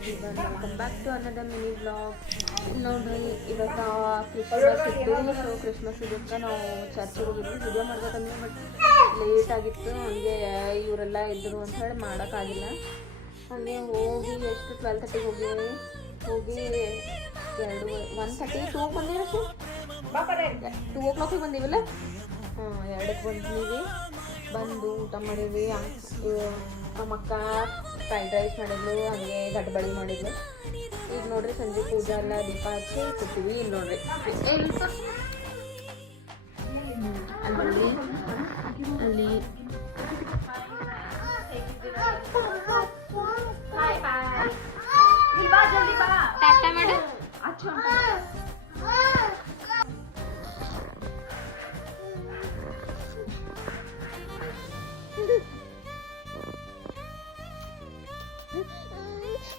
Everyone, welcome back to ಅನ್ನದ mini blog. ನೋಡ್ರಿ ಇವತ್ತು ಕ್ರಿಸ್ಮಸ್ ಇತ್ತು. ಸೊ ಕ್ರಿಸ್ಮಸ್ ಇದಕ್ಕೆ ನಾವು ಚರ್ಚಿಗೆ ಹೋಗಿದ್ವಿ. ವಿಡಿಯೋ ಮಾಡ್ಬೇಕಂದ್ರೆ ಬಟ್ ಲೇಟ್ ಆಗಿತ್ತು. ಹಂಗೆ ಇವರೆಲ್ಲ ಇದ್ದರು ಅಂತ ಹೇಳಿ ಮಾಡೋಕ್ಕಾಗಿಲ್ಲ. ಹಾಗೆ ಹೋಗಿ ಎಷ್ಟು 12:30 ಹೋಗಿ 1:30 2 ಬಂದಿವಿ. 2 o'clock ಬಂದೀವಲ್ಲ. 2ಕ್ಕೆ ಬಂದೀವಿ. ಬಂದು ಊಟ ಮಾಡೀವಿ. ನಮ್ಮ ಅಕ್ಕ ಫ್ರೈಡ್ ರೈಸ್ ಮಾಡಿದ್ಲು, ಹಾಗೆ ಗಡ್ಬಡಿ ಮಾಡಿದ್ಲು. ಈಗ ನೋಡ್ರಿ ಸಂಜೆ ಪೂಜೆ ಎಲ್ಲ ದೀಪ ಹಚ್ಚಿ ಕೂತೀವಿ. ಇಲ್ಲಿ ನೋಡ್ರಿ ಅಲ್ಲಿ